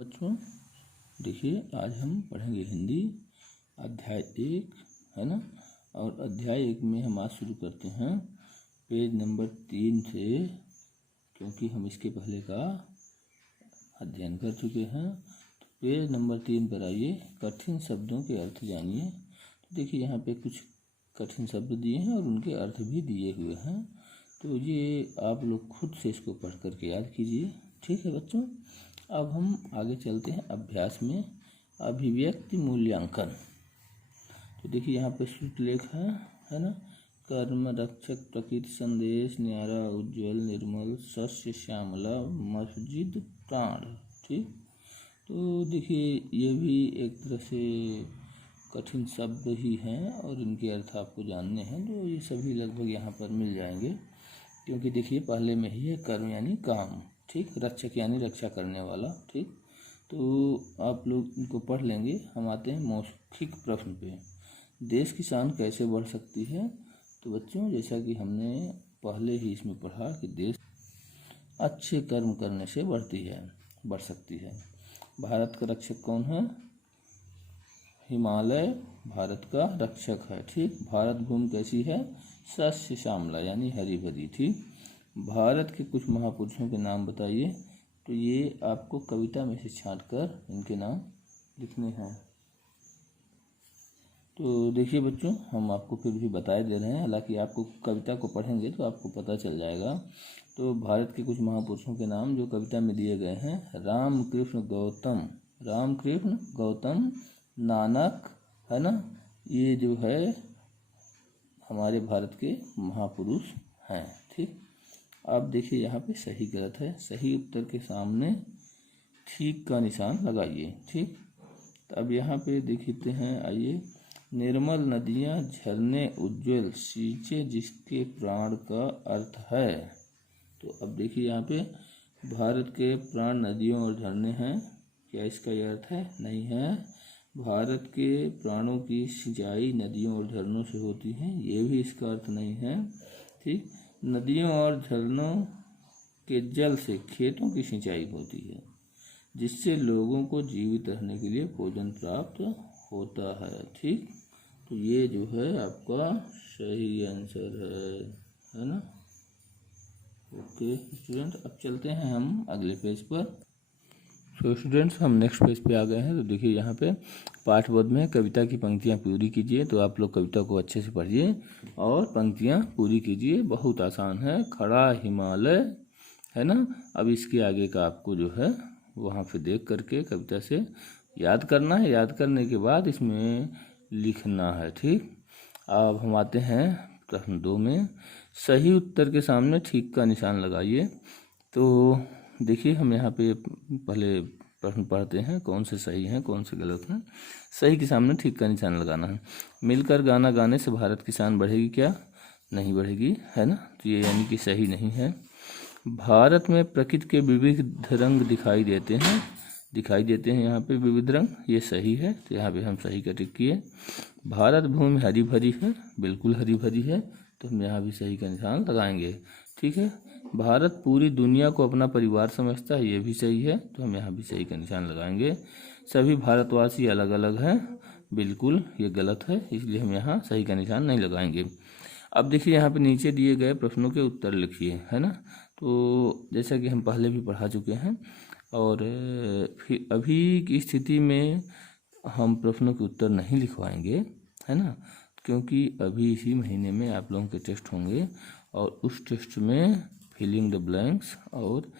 बच्चों देखिए, आज हम पढ़ेंगे हिंदी अध्याय 1, है ना। और अध्याय 1 में हम आज शुरू करते हैं पेज नंबर 3 से, क्योंकि हम इसके पहले का अध्ययन कर चुके हैं। तो पेज नंबर 3 पर आइए, कठिन शब्दों के अर्थ जानिए। तो देखिए, यहाँ पे कुछ कठिन शब्द दिए हैं और उनके अर्थ भी दिए हुए हैं। तो ये आप लोग खुद से इसको पढ़ करके याद कीजिए, ठीक है बच्चों। अब हम आगे चलते हैं अभ्यास में, अभिव्यक्ति मूल्यांकन। तो देखिए, यहाँ पे श्रुतलेख है ना। कर्म, रक्षक, प्रकृति, संदेश, न्यारा, उज्ज्वल, निर्मल, सस्य, श्यामला, मस्जिद, प्राण। ठीक, तो देखिए ये भी एक तरह से कठिन शब्द ही हैं और इनके अर्थ आपको जानने हैं। तो ये सभी लगभग यहाँ पर मिल जाएंगे, क्योंकि देखिए पहले में ही है कर्म यानी काम, ठीक, रक्षक यानी रक्षा करने वाला, ठीक। तो आप लोग इनको पढ़ लेंगे। हम आते हैं मौखिक प्रश्न पे। देश की शान कैसे बढ़ सकती है? तो बच्चों, जैसा कि हमने पहले ही इसमें पढ़ा कि देश अच्छे कर्म करने से बढ़ सकती है। भारत का रक्षक कौन है? हिमालय भारत का रक्षक है, ठीक। भारत भूमि कैसी है? सस्य श्यामला यानी हरी भरी, ठीक। भारत के कुछ महापुरुषों के नाम बताइए। तो ये आपको कविता में से छांटकर इनके नाम लिखने हैं। तो देखिए बच्चों, हम आपको फिर भी बताए दे रहे हैं, हालांकि आपको कविता को पढ़ेंगे तो आपको पता चल जाएगा। तो भारत के कुछ महापुरुषों के नाम जो कविता में दिए गए हैं: रामकृष्ण गौतम, नानक, है ना। ये जो है हमारे भारत के महापुरुष हैं, ठीक। आप देखिए यहाँ पे सही गलत है। सही उत्तर के सामने ठीक का निशान लगाइए, ठीक। तो अब यहाँ पे देखते हैं, आइए। निर्मल नदियाँ, झरने, उज्ज्वल, सींचे जिसके प्राण का अर्थ है। तो अब देखिए यहाँ पे भारत के प्राण नदियों और झरने हैं। क्या इसका यह अर्थ है? नहीं है। भारत के प्राणों की सिंचाई नदियों और झरनों से होती है, ये भी इसका अर्थ नहीं है, ठीक। नदियों और झरनों के जल से खेतों की सिंचाई होती है, जिससे लोगों को जीवित रहने के लिए भोजन प्राप्त होता है, ठीक। तो ये जो है आपका सही आंसर है ना। ओके स्टूडेंट, अब चलते हैं हम अगले पेज पर। तो स्टूडेंट्स, हम नेक्स्ट पेज पे आ गए हैं। तो देखिए यहाँ पे पाठबोध में कविता की पंक्तियाँ पूरी कीजिए। तो आप लोग कविता को अच्छे से पढ़िए और पंक्तियाँ पूरी कीजिए। बहुत आसान है। खड़ा हिमालय, है ना। अब इसके आगे का आपको जो है वहाँ पे देख करके कविता से याद करना है। याद करने के बाद इसमें लिखना है, ठीक। अब हम आते हैं प्रश्न 2 में। सही उत्तर के सामने ठीक का निशान लगाइए। तो देखिए, हम यहाँ पे पहले प्रश्न पढ़ते हैं, कौन से सही हैं कौन से गलत हैं। सही के सामने ठीक का निशान लगाना है। मिलकर गाना गाने से भारत की शान बढ़ेगी क्या? नहीं बढ़ेगी, है ना। तो ये यानी कि सही नहीं है। भारत में प्रकृति के विविध रंग दिखाई देते हैं यहाँ पे विविध रंग, ये सही है। तो यहाँ पे हम सही का टिक किए। भारत भूमि हरी भरी है, बिल्कुल हरी भरी है, तो हम यहाँ भी सही का निशान लगाएंगे, ठीक है। भारत पूरी दुनिया को अपना परिवार समझता है, ये भी सही है, तो हम यहाँ भी सही का निशान लगाएंगे। सभी भारतवासी अलग अलग हैं, बिल्कुल ये गलत है, इसलिए हम यहाँ सही का निशान नहीं लगाएंगे। अब देखिए यहाँ पे नीचे दिए गए प्रश्नों के उत्तर लिखिए, है ना। तो जैसा कि हम पहले भी पढ़ा चुके हैं, और फिर अभी की स्थिति में हम प्रश्नों के उत्तर नहीं लिखवाएंगे, है ना, क्योंकि अभी इसी महीने में आप लोगों के टेस्ट होंगे और उस टेस्ट में फिलिंग द ब्लैंक्स और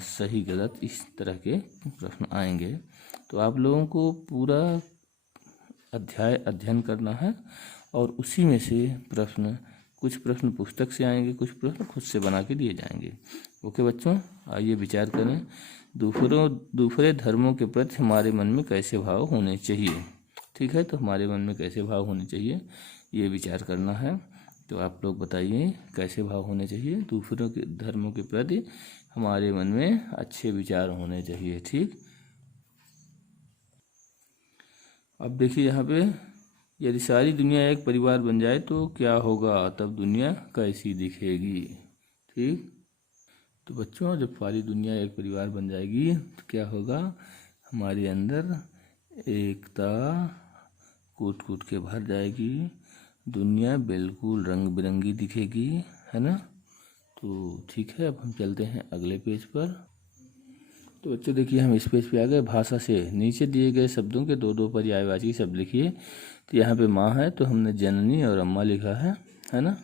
सही गलत इस तरह के प्रश्न आएंगे। तो आप लोगों को पूरा अध्याय अध्ययन करना है और उसी में से कुछ प्रश्न पुस्तक से आएंगे, कुछ प्रश्न खुद से बना के दिए जाएंगे। ओके बच्चों, आइए विचार करें। दूसरे धर्मों के प्रति हमारे मन में कैसे भाव होने चाहिए, ठीक है। तो हमारे मन में कैसे भाव होने चाहिए, ये विचार करना है। तो आप लोग बताइए कैसे भाव होने चाहिए। दूसरों के धर्मों के प्रति हमारे मन में अच्छे विचार होने चाहिए, ठीक। अब देखिए यहाँ पे, यदि सारी दुनिया एक परिवार बन जाए तो क्या होगा, तब दुनिया कैसी दिखेगी, ठीक। तो बच्चों, जब सारी दुनिया एक परिवार बन जाएगी तो क्या होगा, हमारे अंदर एकता कूट कूट के भर जाएगी, दुनिया बिल्कुल रंग बिरंगी दिखेगी, है ना। तो ठीक है, अब हम चलते हैं अगले पेज पर। तो बच्चों देखिए, हम इस पेज पे आ गए। भाषा से नीचे दिए गए शब्दों के दो दो पर्यायवाची शब्द लिखिए। तो यहाँ पे माँ है तो हमने जननी और अम्मा लिखा है ना।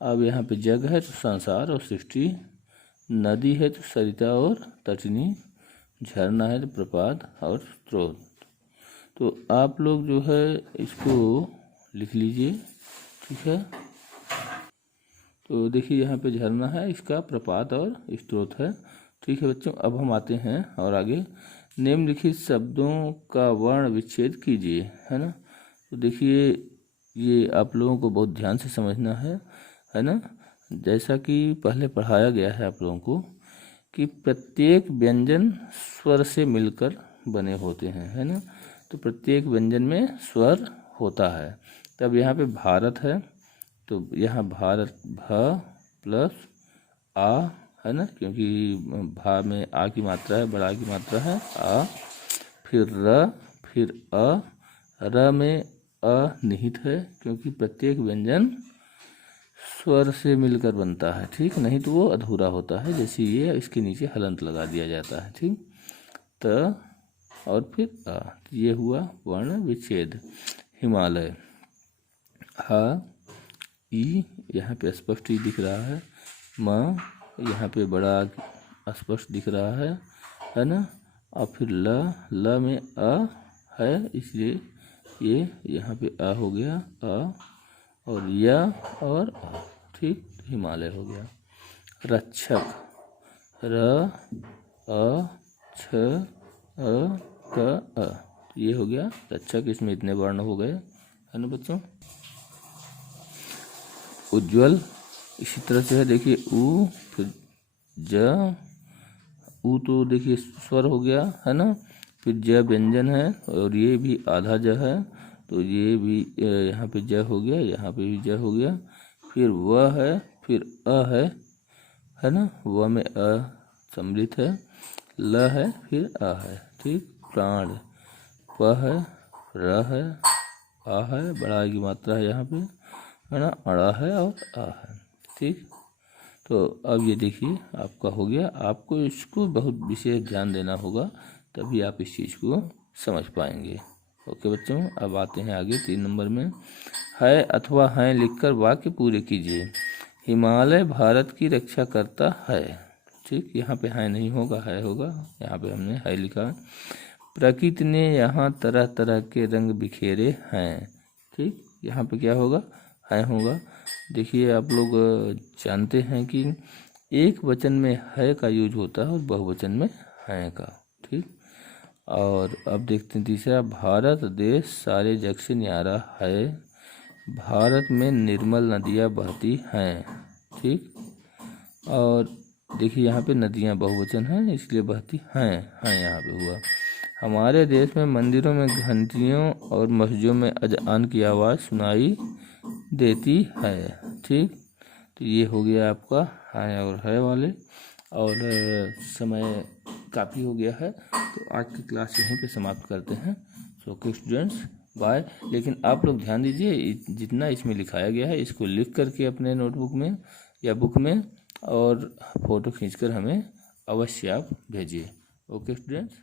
अब यहाँ पे जग है तो संसार और सृष्टि, नदी है तो सरिता और तटनी, झरना है तो प्रपात और स्रोत। तो आप लोग जो है इसको लिख लीजिए, ठीक है। तो देखिए यहाँ पे झरना है, इसका प्रपात और स्रोत है, ठीक है बच्चों। अब हम आते हैं और आगे, निम्नलिखित शब्दों का वर्ण विच्छेद कीजिए, है ना। तो देखिए ये आप लोगों को बहुत ध्यान से समझना है ना। जैसा कि पहले पढ़ाया गया है आप लोगों को कि प्रत्येक व्यंजन स्वर से मिलकर बने होते हैं, है ना। तो प्रत्येक व्यंजन में स्वर होता है। तब यहाँ पे भारत है तो यहाँ भारत भ प्लस आ, है ना, क्योंकि भा में आ की मात्रा है, बड़ा की मात्रा है आ, फिर र, फिर अ, र में अ निहित है क्योंकि प्रत्येक व्यंजन स्वर से मिलकर बनता है, ठीक, नहीं तो वो अधूरा होता है। जैसे ये इसके नीचे हलंत लगा दिया जाता है, ठीक। त और फिर आ, ये हुआ वर्ण विच्छेद। हिमालय, ह ई यहाँ पे स्पष्ट ही दिख रहा है, म यहाँ पे बड़ा स्पष्ट दिख रहा है ना। और फिर ल में अ है इसलिए ये यहाँ पे आ हो गया अ, और या और आ, ठीक, हिमालय हो गया। रक्षक, र अ छ अ क अ, ये हो गया रक्षक। इसमें इतने वर्ण हो गए, है ना बच्चों। उज्ज्वल इसी तरह से है, देखिए उ, फिर ज, उ तो देखिए स्वर हो गया, है ना। फिर ज व्यंजन है और ये भी आधा ज है तो ये भी यहाँ पे ज हो गया, यहाँ पे भी ज हो गया। फिर व है, फिर अ है ना, व में अ सम्मिलित है, ल है, फिर आ है, ठीक। प्राण, प है, र है, आ है, बड़ा की मात्रा है यहाँ पे, है ना, अड़ा है और आ है, ठीक। तो अब ये देखिए आपका हो गया। आपको इसको बहुत विशेष ध्यान देना होगा तभी आप इस चीज़ को समझ पाएंगे। ओके बच्चों, अब आते हैं आगे 3 नंबर में। है अथवा हैं लिखकर वाक्य पूरे कीजिए। हिमालय भारत की रक्षा करता है, ठीक। यहाँ पे है नहीं होगा, है होगा, यहाँ पे हमने है लिखा। प्रकृति ने यहाँ तरह तरह के रंग बिखेरे हैं, ठीक। यहाँ पे क्या होगा, है होगा। देखिए आप लोग जानते हैं कि एक वचन में है का यूज होता है और बहुवचन में है का, ठीक। और अब देखते हैं तीसरा, भारत देश सारे जग से न्यारा है, भारत में निर्मल नदियाँ बहती हैं, ठीक। और देखिए यहाँ पे नदियाँ बहुवचन हैं इसलिए बहती हैं यहाँ पे हुआ। हमारे देश में मंदिरों में घंटियों और मस्जिदों में अजान की आवाज़ सुनाई देती है, ठीक। तो ये हो गया आपका है और है वाले। और समय काफ़ी हो गया है तो आज की क्लास यहीं पे समाप्त करते हैं। So okay students, bye. लेकिन आप लोग ध्यान दीजिए, जितना इसमें लिखाया गया है इसको लिख करके अपने नोटबुक में या बुक में और फ़ोटो खींचकर हमें अवश्य आप भेजिए। Okay students.